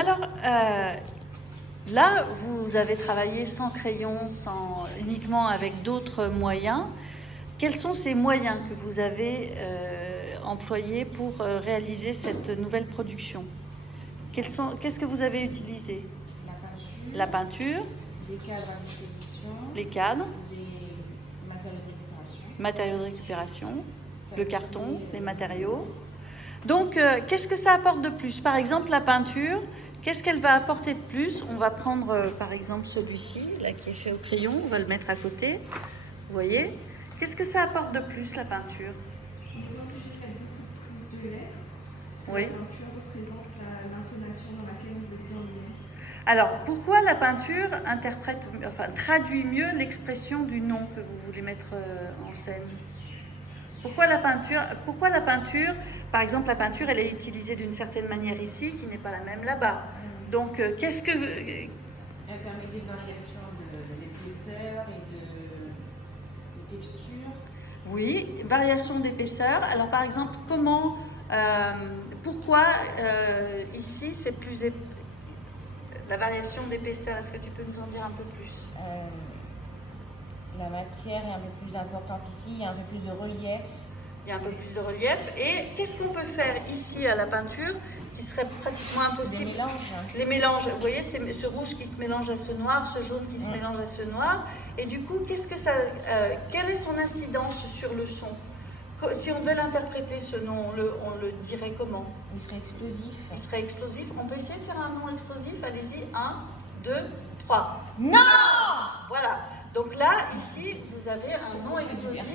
Alors, là, vous avez travaillé sans crayon, uniquement avec d'autres moyens. Quels sont ces moyens que vous avez employés pour réaliser cette nouvelle production? Qu'est-ce que vous avez utilisé? La peinture, La peinture, des cadres à disposition, les cadres, des matériaux de récupération, le carton, les matériaux. Donc, qu'est-ce que ça apporte de plus? Par exemple, la peinture, qu'est-ce qu'elle va apporter de plus? On va prendre, par exemple, celui-ci, là, qui est fait au crayon, on va le mettre à côté. Vous voyez? Qu'est-ce que ça apporte de plus, la peinture? On peut enregistrer beaucoup plus de lettres. Oui. La peinture représente l'intonation dans laquelle on veut dire le nom. Alors, pourquoi la peinture traduit mieux l'expression du nom que vous voulez mettre en scène? Pourquoi la peinture, par exemple, la peinture, elle est utilisée d'une certaine manière ici, qui n'est pas la même là-bas. Donc, qu'est-ce que... Elle permet des variations de l'épaisseur et de texture. Oui, variation d'épaisseur. Alors, par exemple, pourquoi ici, c'est plus... La variation d'épaisseur, est-ce que tu peux nous en dire un peu plus? La matière est un peu plus importante ici, il y a un peu plus de relief. Il y a un peu plus de relief. Et qu'est-ce qu'on peut faire ici à la peinture qui serait pratiquement impossible? Des mélanges. Les mélanges. Vous voyez, c'est ce rouge qui se mélange à ce noir, ce jaune qui se mélange à ce noir. Et du coup, quelle est son incidence sur le son? Si on devait l'interpréter, ce nom, on le dirait comment? Il serait explosif. Il serait explosif. On peut essayer de faire un nom explosif? Allez-y. 1, 2, 3. Non! Voilà. Donc là, ici, vous avez un nom explosif.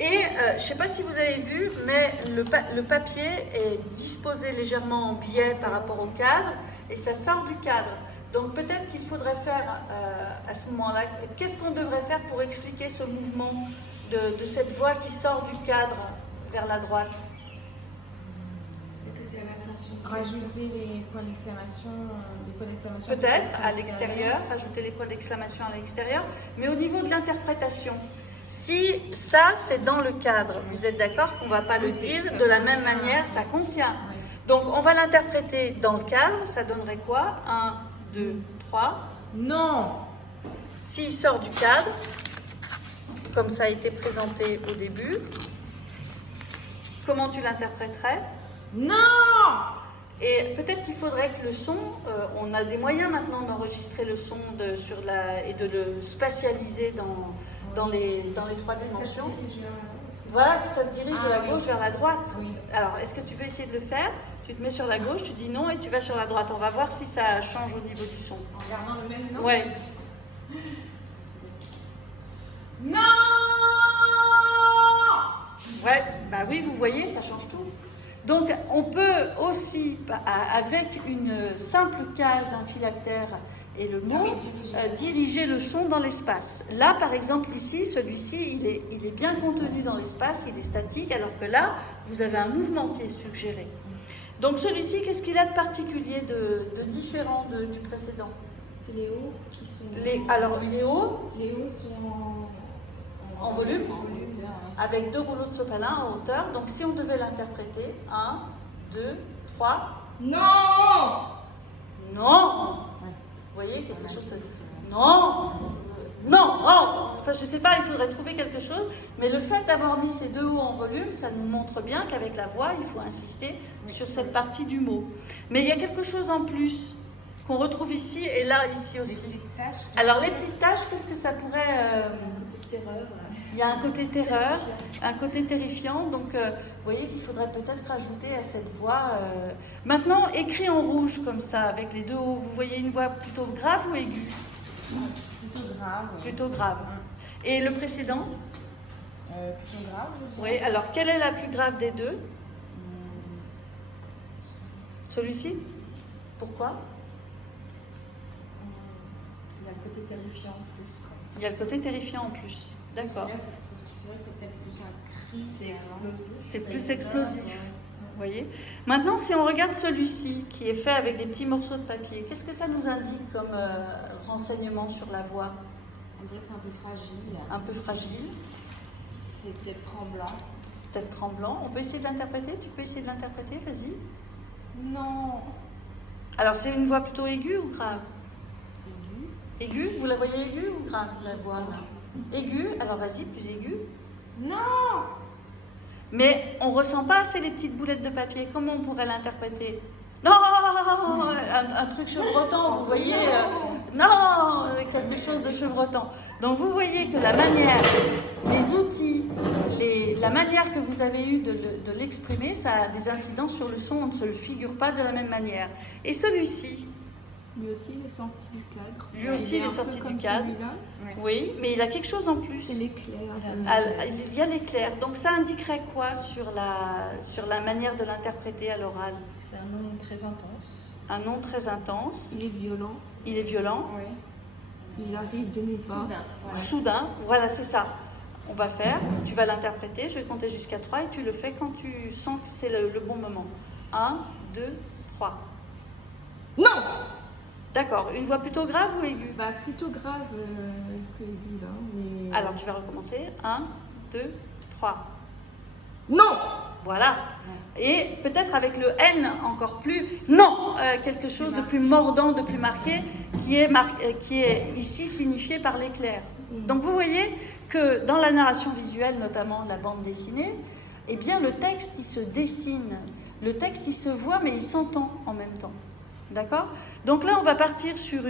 Et je ne sais pas si vous avez vu, mais le papier est disposé légèrement en biais par rapport au cadre et ça sort du cadre. Donc peut-être qu'il faudrait faire à ce moment-là, qu'est-ce qu'on devrait faire pour expliquer ce mouvement de cette voix qui sort du cadre vers la droite? Et que c'est la même tension. Rajouter les points d'exclamation, Peut-être à l'extérieur, rajouter les points d'exclamation à l'extérieur, mais au niveau de l'interprétation, si ça c'est dans le cadre, vous êtes d'accord qu'on ne va pas le dire de la même manière, ça contient. Donc on va l'interpréter dans le cadre, ça donnerait quoi? 1, 2, 3. Non! S'il sort du cadre, comme ça a été présenté au début, comment tu l'interpréterais? Non! Et peut-être qu'il faudrait que le son, on a des moyens maintenant d'enregistrer le son et de le spatialiser dans les 3 dimensions. Voilà, que ça se dirige de la gauche vers la droite. Oui. Alors, est-ce que tu veux essayer de le faire? Tu te mets sur la gauche, tu dis non et tu vas sur la droite. On va voir si ça change au niveau du son. En gardant le même nom. Ouais. Non! Ouais, bah oui, vous voyez, ça change tout. Donc, on peut aussi, avec une simple case, un phylactère et le mot, diriger le son dans l'espace. Là, par exemple, ici, celui-ci, il est bien contenu dans l'espace, il est statique, alors que là, vous avez un mouvement qui est suggéré. Donc, celui-ci, qu'est-ce qu'il a de particulier, de différent du précédent? C'est les hauts qui sont. Alors, les hauts, Les hauts sont en volume, En volume. avec 2 rouleaux de sopalin en hauteur. Donc, si on devait l'interpréter, 1, 2, 3. Non! Non! Ouais. Vous voyez, quelque chose... Non! Non! Oh. Enfin, je ne sais pas, il faudrait trouver quelque chose. Mais le fait d'avoir mis ces 2 hauts en volume, ça nous montre bien qu'avec la voix, il faut insister sur cette partie du mot. Mais il y a quelque chose en plus qu'on retrouve ici et là, ici aussi. Les petites taches. Alors, les petites taches, qu'est-ce que ça pourrait... Côté terreur. Il y a un côté terreur, un côté terrifiant, donc vous voyez qu'il faudrait peut-être rajouter à cette voix. Maintenant, écrit en rouge comme ça, avec les 2 hauts, vous voyez une voix plutôt grave ou aiguë? Plutôt grave. Plutôt grave. Et le précédent? Plutôt grave, je dirais. Oui, alors quelle est la plus grave des 2? Celui-ci? Pourquoi? Il y a le côté terrifiant en plus. Il y a le côté terrifiant en plus. D'accord. Celui-là, je dirais que c'est peut-être plus un cri. C'est explosif. C'est plus explosif. Vous voyez? Maintenant, si on regarde celui-ci, qui est fait avec des petits morceaux de papier, qu'est-ce que ça nous indique comme renseignement sur la voix? On dirait que c'est un peu fragile. Un peu fragile, C'est peut-être tremblant. peut-être tremblant. On peut essayer de l'interpréter? Tu peux essayer de l'interpréter? Vas-y. Non. Alors, c'est une voix plutôt aiguë ou grave? Aiguë. Vous la voyez aiguë ou grave, la voix là? Aiguë. Alors, vas-y, plus aiguë. Non. Mais on ne ressent pas assez les petites boulettes de papier. Comment on pourrait l'interpréter? Non, un truc chevrotant, vous voyez. Non, quelque chose de chevrotant. Donc vous voyez que la manière, les outils et la manière que vous avez eue de l'exprimer, ça a des incidences sur le son. On ne se le figure pas de la même manière. Et celui-ci, Lui aussi, il est sorti du cadre. lui aussi, il est sorti du cadre. Oui, mais il a quelque chose en plus. C'est l'éclair. Il y a l'éclair. Donc ça indiquerait quoi sur la manière de l'interpréter à l'oral? C'est un nom très intense. Un nom très intense. Il est violent. Il est violent. Oui. Il arrive de nulle part. Soudain. Voilà. Soudain. Voilà, c'est ça. On va faire. Tu vas l'interpréter. Je vais compter jusqu'à 3 et tu le fais quand tu sens que c'est le bon moment. 1, 2, 3. Non. D'accord. Une voix plutôt grave ou aiguë? Bah, plutôt grave que aigu, là. Mais... Alors tu vas recommencer. 1, 2, 3. Non. Voilà. Et peut-être avec le N encore plus, non, quelque chose de plus mordant, de plus marqué, qui est ici signifié par l'éclair. Donc vous voyez que dans la narration visuelle, notamment de la bande dessinée, eh bien le texte il se dessine, le texte il se voit mais il s'entend en même temps. D'accord? Donc là on va partir sur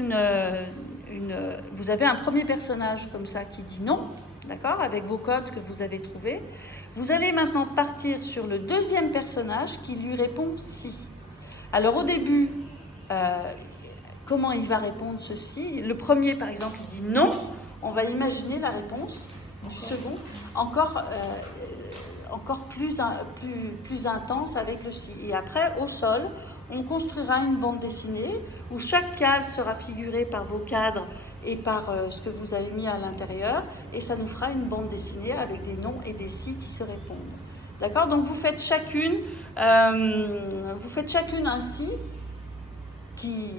vous avez un premier personnage comme ça qui dit non, d'accord, avec vos codes que vous avez trouvés. Vous allez maintenant partir sur le deuxième personnage qui lui répond si. Alors au début, comment il va répondre ceci? Le premier par exemple il dit non, on va imaginer la réponse du second, encore plus intense avec le si. Et après au sol, on construira une bande dessinée où chaque case sera figurée par vos cadres et par ce que vous avez mis à l'intérieur, et ça nous fera une bande dessinée avec des noms et des si qui se répondent. D'accord? Donc vous faites chacune un si qui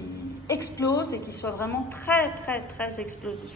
explose et qui soit vraiment très très très explosif.